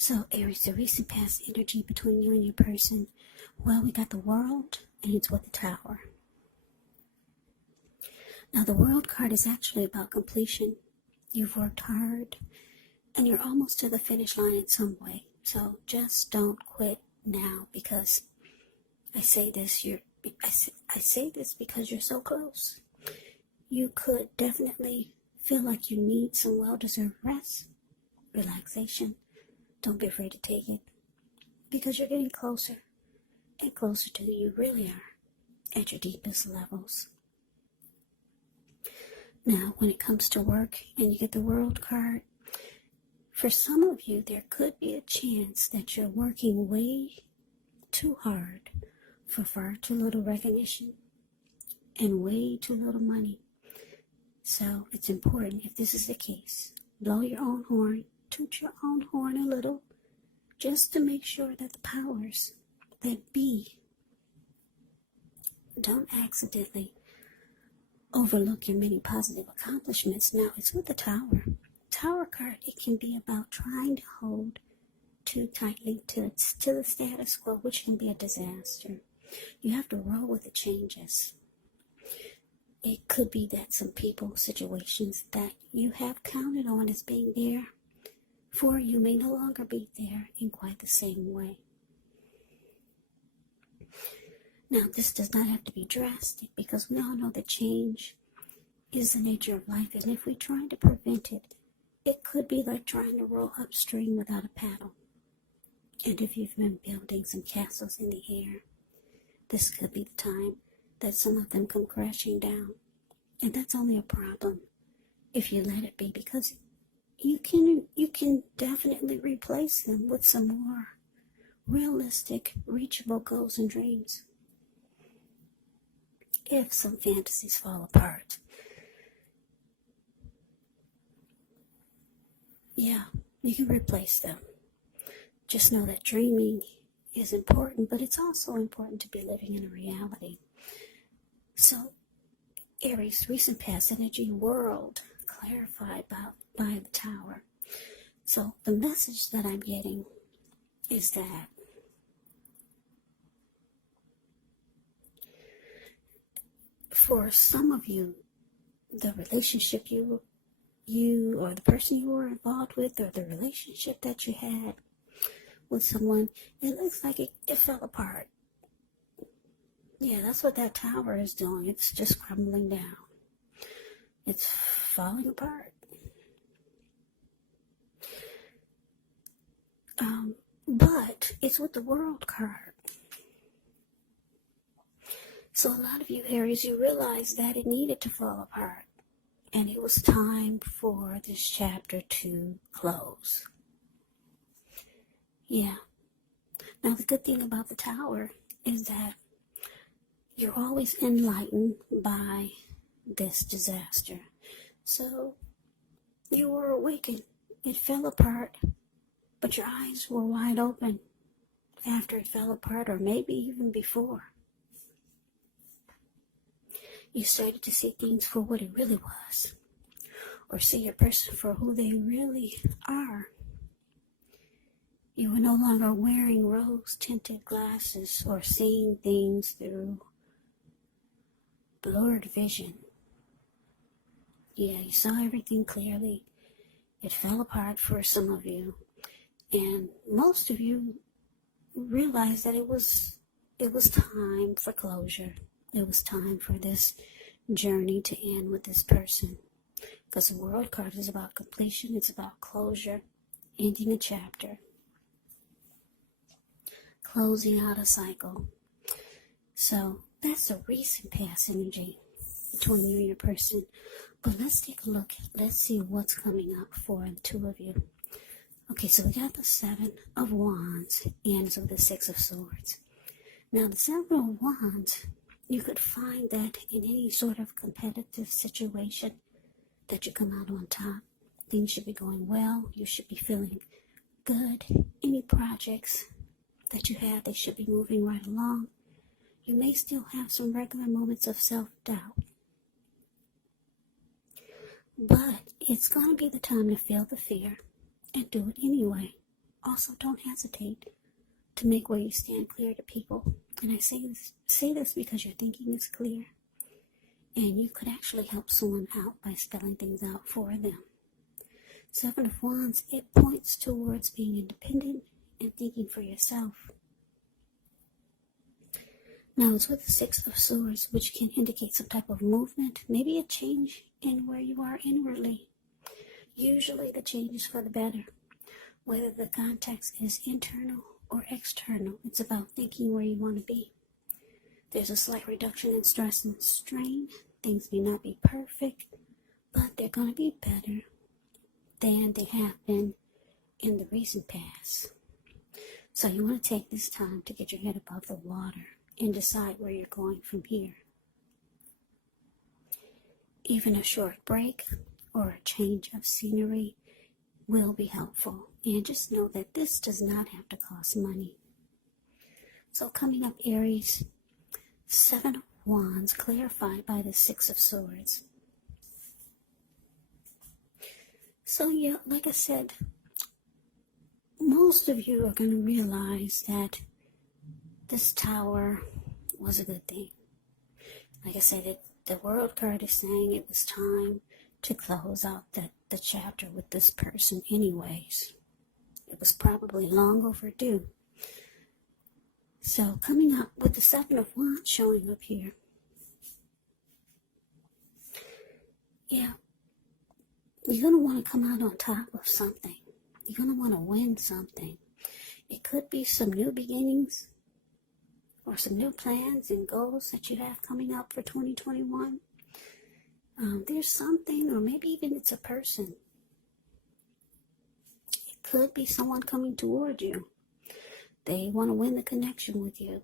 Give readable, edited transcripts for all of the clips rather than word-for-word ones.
So, Aries, the recent past energy between you and your person. Well, we got the World, and it's with the Tower. Now, the World card is actually about completion. You've worked hard, and you're almost to the finish line in some way. So, just don't quit now, because I say this because you're so close. You could definitely feel like you need some well-deserved rest, relaxation. Don't be afraid to take it, because you're getting closer and closer to who you really are at your deepest levels. Now, when it comes to work and you get the World card, for some of you, there could be a chance that you're working way too hard for far too little recognition and way too little money. So it's important, if this is the case, blow your own horn, toot your own horn a little, just to make sure that the powers that be don't accidentally overlook your many positive accomplishments. Now, it's with the Tower. Tower card, it can be about trying to hold too tightly to the status quo, which can be a disaster. You have to roll with the changes. It could be that some people, situations that you have counted on as being there for you may no longer be there in quite the same way. Now, this does not have to be drastic, because we all know that change is the nature of life, and if we try to prevent it, it could be like trying to row upstream without a paddle. And if you've been building some castles in the air, this could be the time that some of them come crashing down. And that's only a problem if you let it be, because you can definitely replace them with some more realistic, reachable goals and dreams. If some fantasies fall apart, yeah, you can replace them. Just know that dreaming is important, but it's also important to be living in a reality. So, Aries, recent past energy, World, clarified by the Tower. So, the message that I'm getting is that for some of you, the relationship you or the person you were involved with, or the relationship that you had with someone, it looks like it fell apart. Yeah, that's what that Tower is doing. It's just crumbling down. It's falling apart. But it's with the World card. So a lot of you Aries, you realize that it needed to fall apart, and it was time for this chapter to close. Yeah. Now, the good thing about the Tower is that you're always enlightened by this disaster. So you were awakened. It fell apart, but your eyes were wide open after it fell apart, or maybe even before. You started to see things for what it really was, or see your person for who they really are. You were no longer wearing rose-tinted glasses or seeing things through blurred vision. Yeah, you saw everything clearly. It fell apart for some of you, and most of you realized that it was time for closure. It was time for this journey to end with this person, because the World card is about completion. It's about closure, ending a chapter, closing out a cycle. So that's a recent past energy between you and your person. But let's take a look. Let's see what's coming up for the two of you. Okay, so we got the Seven of Wands and so the Six of Swords. Now, the Seven of Wands, you could find that in any sort of competitive situation that you come out on top. Things should be going well. You should be feeling good. Any projects that you have, they should be moving right along. You may still have some regular moments of self-doubt, but it's going to be the time to feel the fear and do it anyway. also don't hesitate to make where you stand clear to people. And I say this because your thinking is clear, and you could actually help someone out by spelling things out for them. Seven of Wands, it points towards being independent and thinking for yourself. Now it's with the Six of Swords, which can indicate some type of movement, maybe a change in where you are inwardly. Usually the change is for the better. Whether the context is internal or external, it's about thinking where you want to be. There's a slight reduction in stress and strain. Things may not be perfect, but they're going to be better than they have been in the recent past. So you want to take this time to get your head above the water and decide where you're going from here. Even a short break or a change of scenery will be helpful. And just know that this does not have to cost money. So coming up, Aries, Seven of Wands clarified by the Six of Swords. So yeah, like I said, most of you are going to realize that this Tower was a good thing. Like I said, the World card is saying it was time to close out the chapter with this person anyways. It was probably long overdue. So coming up with the Seven of Wands showing up here. Yeah, you're going to want to come out on top of something. You're going to want to win something. It could be some new beginnings or some new plans and goals that you have coming up for 2021. There's something, or maybe even it's a person. It could be someone coming toward you. They want to win the connection with you.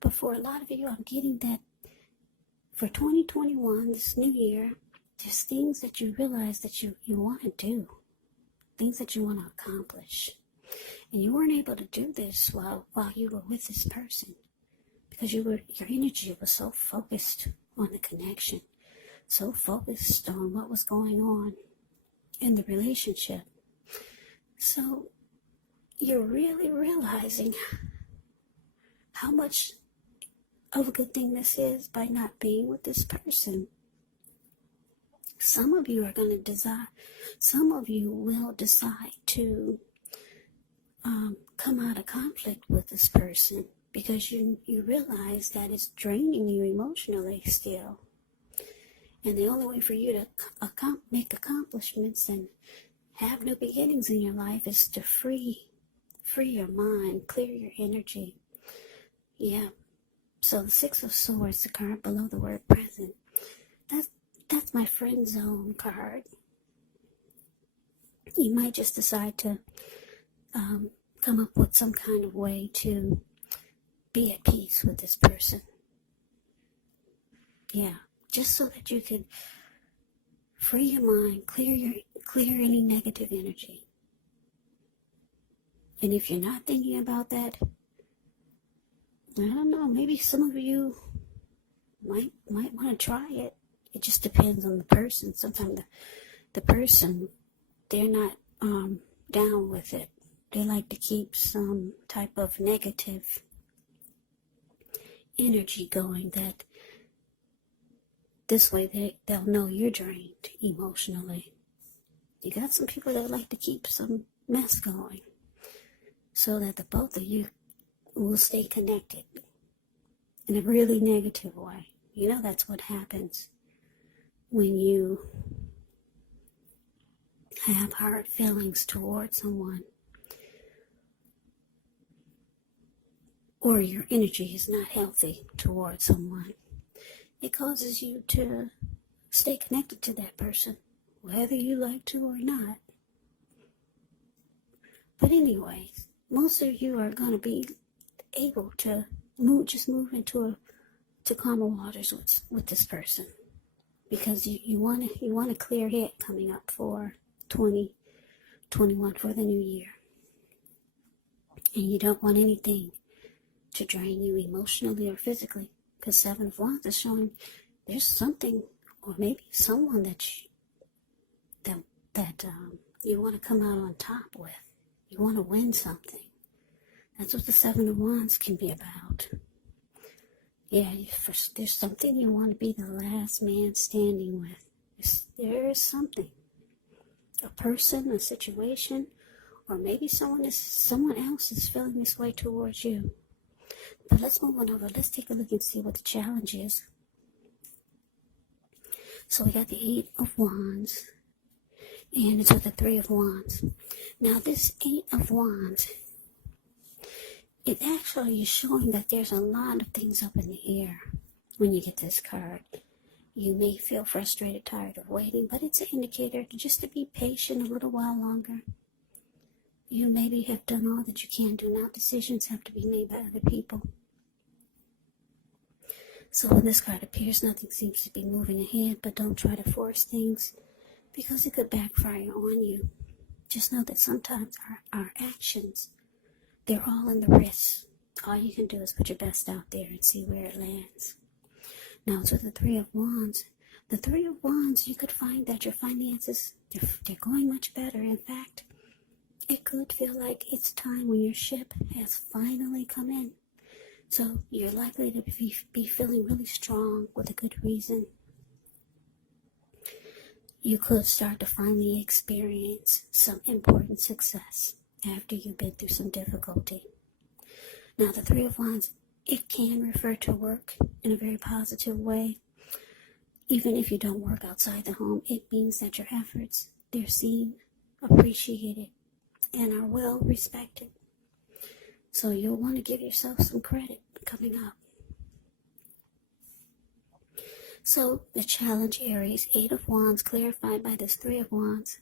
But for a lot of you, I'm getting that for 2021, this new year, there's things that you realize that you want to do. Things that you want to accomplish. And you weren't able to do this while you were with this person. Because your energy was so focused on the connection. So focused on what was going on in the relationship. So you're really realizing how much of a good thing this is by not being with this person. Some of you are going to desire, some of you will decide to come out of conflict with this person because you realize that it's draining you emotionally still. And the only way for you to make accomplishments and have new beginnings in your life is to free your mind, clear your energy. Yeah. So the Six of Swords, the card below the word present, that's my friend zone card. You might just decide to come up with some kind of way to be at peace with this person. Yeah. Just so that you can free your mind, clear any negative energy. And if you're not thinking about that, I don't know, maybe some of you might want to try it. It just depends on the person. Sometimes the person, they're not down with it. They like to keep some type of negative energy going that this way they'll know you're drained emotionally. You got some people that like to keep some mess going so that the both of you will stay connected in a really negative way. You know, that's what happens when you have hard feelings towards someone or your energy is not healthy towards someone. It causes you to stay connected to that person, whether you like to or not. But anyways, most of you are going to be able to move into calmer waters with this person, because you want a clear head coming up for 2021 for the new year, and you don't want anything to drain you emotionally or physically. Because Seven of Wands is showing there's something, or maybe someone that you want to come out on top with. You want to win something. That's what the Seven of Wands can be about. Yeah, there's something you want to be the last man standing with. There is something. A person, a situation, or maybe someone else is feeling this way towards you. But let's move on over. Let's take a look and see what the challenge is. So we got the Eight of Wands, and it's with the Three of Wands. Now this Eight of Wands, it actually is showing that there's a lot of things up in the air when you get this card. You may feel frustrated, tired of waiting, but it's an indicator just to be patient a little while longer. You maybe have done all that you can do. Now decisions have to be made by other people. So when this card appears, nothing seems to be moving ahead, but don't try to force things because it could backfire on you. Just know that sometimes our actions, they're all in the wrist. All you can do is put your best out there and see where it lands. Now, it's with the Three of Wands. The Three of Wands, you could find that your finances, they're going much better. In fact, it could feel like it's time when your ship has finally come in. So you're likely to be feeling really strong with a good reason. You could start to finally experience some important success after you've been through some difficulty. Now, the Three of Wands, it can refer to work in a very positive way. Even if you don't work outside the home, it means that your efforts, they're seen, appreciated, and are well respected. So you'll want to give yourself some credit coming up. So the challenge, Aries, Eight of Wands, clarified by this Three of Wands.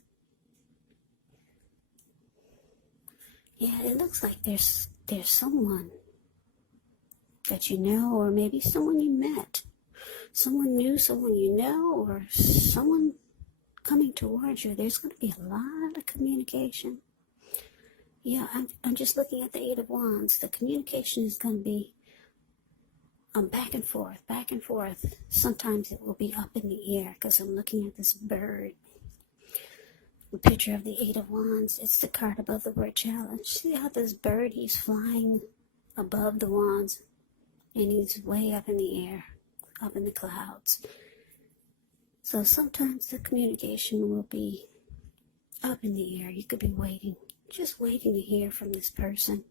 Yeah, it looks like there's someone that you know, or maybe someone you met. Someone new, someone you know, or someone coming towards you. There's going to be a lot of communication. Yeah, I'm just looking at the Eight of Wands. The communication is going to be back and forth, back and forth. Sometimes it will be up in the air because I'm looking at this bird. The picture of the Eight of Wands, it's the card above the word challenge. See how this bird, he's flying above the wands and he's way up in the air, up in the clouds. So sometimes the communication will be up in the air. You could be waiting, just waiting to hear from this person.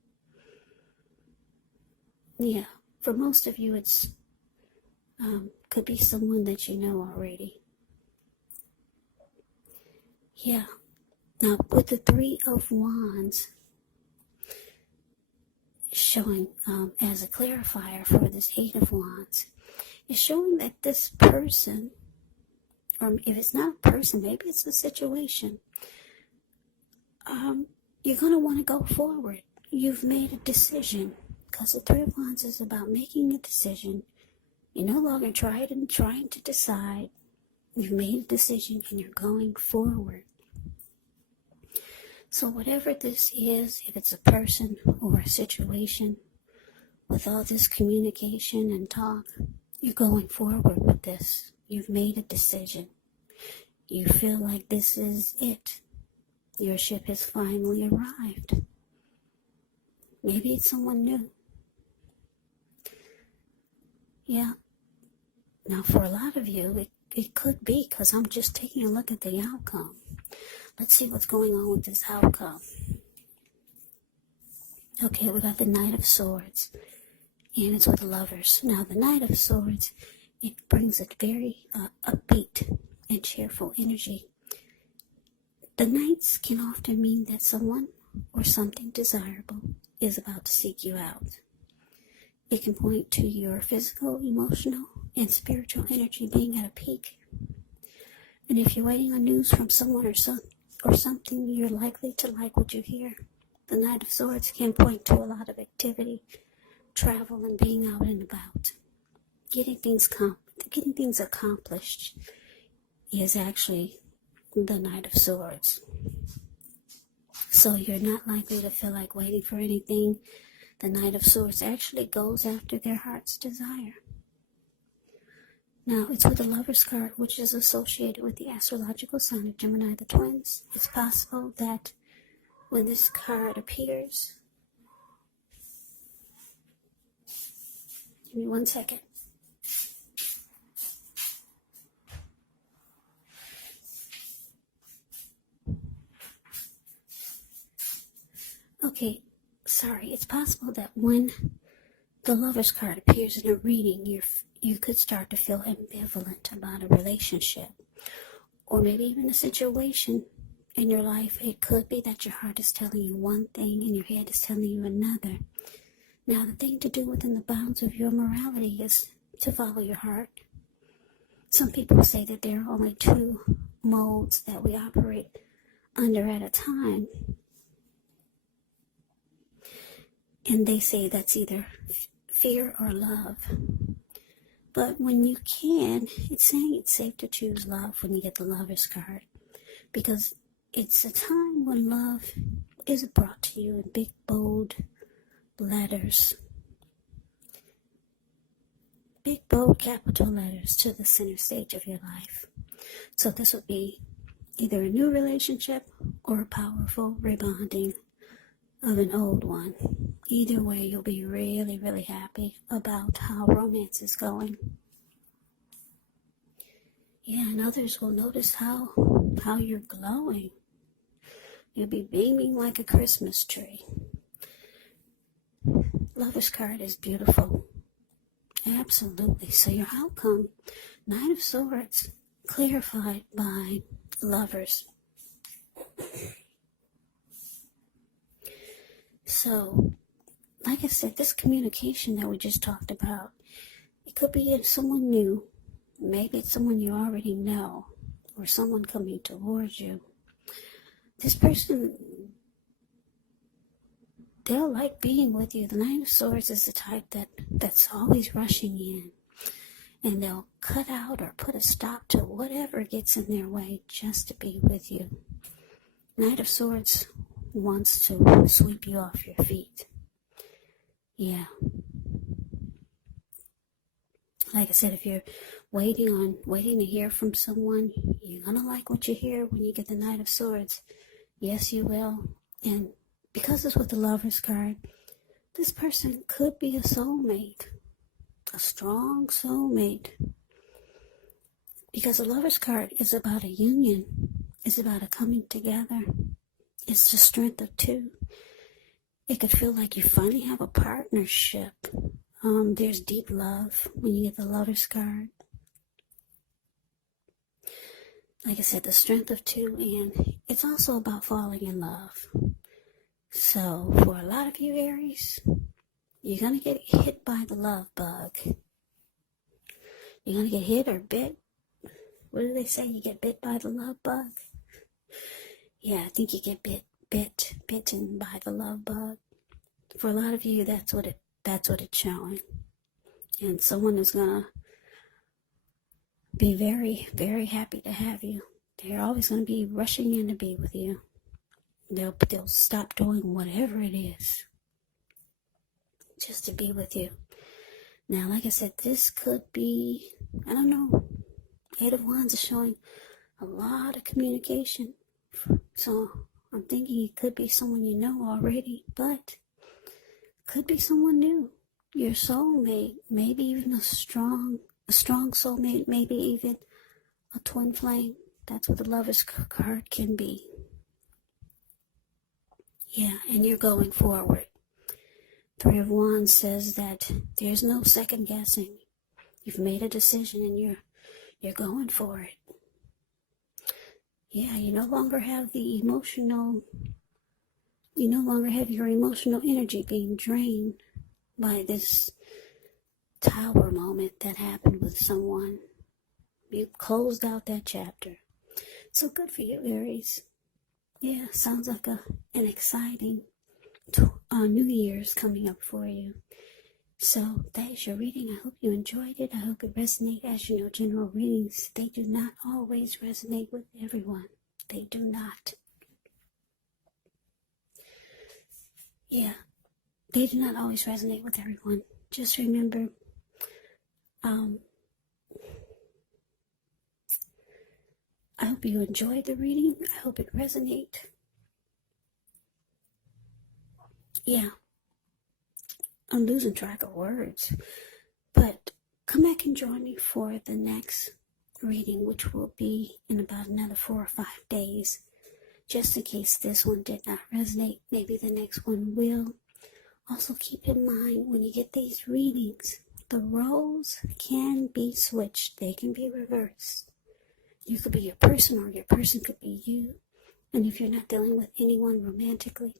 Yeah, for most of you, it's could be someone that you know already. Yeah. Now, with the Three of Wands showing as a clarifier for this Eight of Wands, is showing that this person, or if it's not a person, maybe it's a situation, you're going to want to go forward. You've made a decision, because the Three of Wands is about making a decision. You're no longer trying to decide. You've made a decision and you're going forward. So whatever this is, if it's a person or a situation, with all this communication and talk, you're going forward with this. You've made a decision. You feel like this is it. Your ship has finally arrived. Maybe it's someone new. Yeah. Now, for a lot of you, it could be, because I'm just taking a look at the outcome. Let's see what's going on with this outcome. Okay, we got the Knight of Swords, and it's with the Lovers. Now, the Knight of Swords, it brings a very upbeat and cheerful energy. The Knights can often mean that someone or something desirable is about to seek you out. It can point to your physical, emotional, and spiritual energy being at a peak. And if you're waiting on news from someone or something, you're likely to like what you hear. The Knight of Swords can point to a lot of activity, travel, and being out and about. Getting things accomplished is actually the Knight of Swords. So you're not likely to feel like waiting for anything. The Knight of Swords actually goes after their heart's desire. Now, it's with the Lover's card, which is associated with the astrological sign of Gemini, the twins. It's possible that when this card appears. Give me 1 second. Okay, sorry. It's possible that when the Lover's card appears in a reading, you could start to feel ambivalent about a relationship, or maybe even a situation in your life. It could be that your heart is telling you one thing and your head is telling you another. Now, the thing to do within the bounds of your morality is to follow your heart. Some people say that there are only 2 modes that we operate under at a time. And they say that's either fear or love. But when you can, it's saying it's safe to choose love when you get the Lover's card. Because it's a time when love is brought to you in big, bold letters. Big, bold, capital letters to the center stage of your life. So this would be either a new relationship or a powerful rebonding of an old one. Either way, you'll be really, really happy about how romance is going. Yeah, and others will notice how you're glowing. You'll be beaming like a Christmas tree. Lover's card is beautiful. Absolutely. So your outcome, Knight of Swords, clarified by Lovers. So, like I said, this communication that we just talked about, it could be someone new. Maybe it's someone you already know, or someone coming towards you. This person, they'll like being with you. The Knight of Swords is the type that's always rushing in. And they'll cut out or put a stop to whatever gets in their way just to be with you. Knight of Swords wants to sweep you off your feet. Yeah. Like I said, if you're waiting to hear from someone, you're going to like what you hear when you get the Knight of Swords. Yes, you will. And because it's with the Lover's card, this person could be a soulmate. A strong soulmate. Because the Lover's card is about a union. It's about a coming together. It's the strength of 2. It could feel like you finally have a partnership. There's deep love when you get the Lover's card. Like I said, the strength of 2, and it's also about falling in love. So, for a lot of you Aries, you're going to get hit by the love bug. You're going to get hit or bit. What do they say? You get bit by the love bug? Yeah, I think you get bitten by the love bug. For a lot of you, that's what it's showing. And someone is going to be very, very happy to have you. They're always going to be rushing in to be with you. They'll stop doing whatever it is just to be with you. Now, like I said, this could be, I don't know, 8 of Wands is showing a lot of communication. So I'm thinking it could be someone you know already, but could be someone new. Your soulmate, maybe even a strong soulmate, maybe even a twin flame. That's what the Lover's card can be. Yeah, and you're going forward. 3 of Wands says that there's no second guessing. You've made a decision and you're going for it. Yeah, you no longer have your emotional energy being drained by this tower moment that happened with someone. You closed out that chapter. So good for you, Aries. Yeah, sounds like an exciting New Year's coming up for you. So that is your reading. I hope you enjoyed it. I hope it resonated. As you know, general readings, they do not always resonate with everyone. They do not. Yeah, they do not always resonate with everyone. Just remember, I hope you enjoyed the reading. I hope it resonated. yeah, I'm losing track of words. But come back and join me for the next reading, which will be in about another 4 or 5 days. Just in case this one did not resonate, maybe the next one will. Also keep in mind, when you get these readings, the roles can be switched. They can be reversed. You could be your person, or your person could be you. And if you're not dealing with anyone romantically,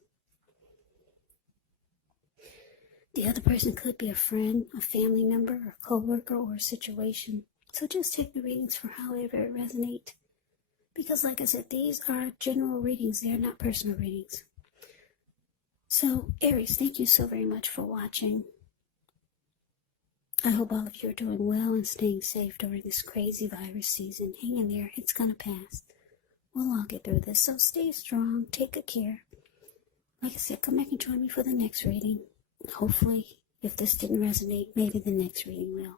the other person could be a friend, a family member, a co-worker, or a situation. So just take the readings for however it resonates. Because like I said, these are general readings. They are not personal readings. So, Aries, thank you so very much for watching. I hope all of you are doing well and staying safe during this crazy virus season. Hang in there. It's going to pass. We'll all get through this. So stay strong. Take good care. Like I said, come back and join me for the next reading. Hopefully, if this didn't resonate, maybe the next reading will.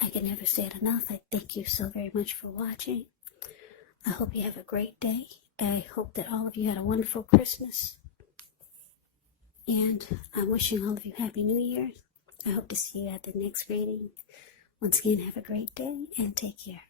I can never say it enough. I thank you so very much for watching. I hope you have a great day. I hope that all of you had a wonderful Christmas. And I'm wishing all of you Happy New Year. I hope to see you at the next reading. Once again, have a great day and take care.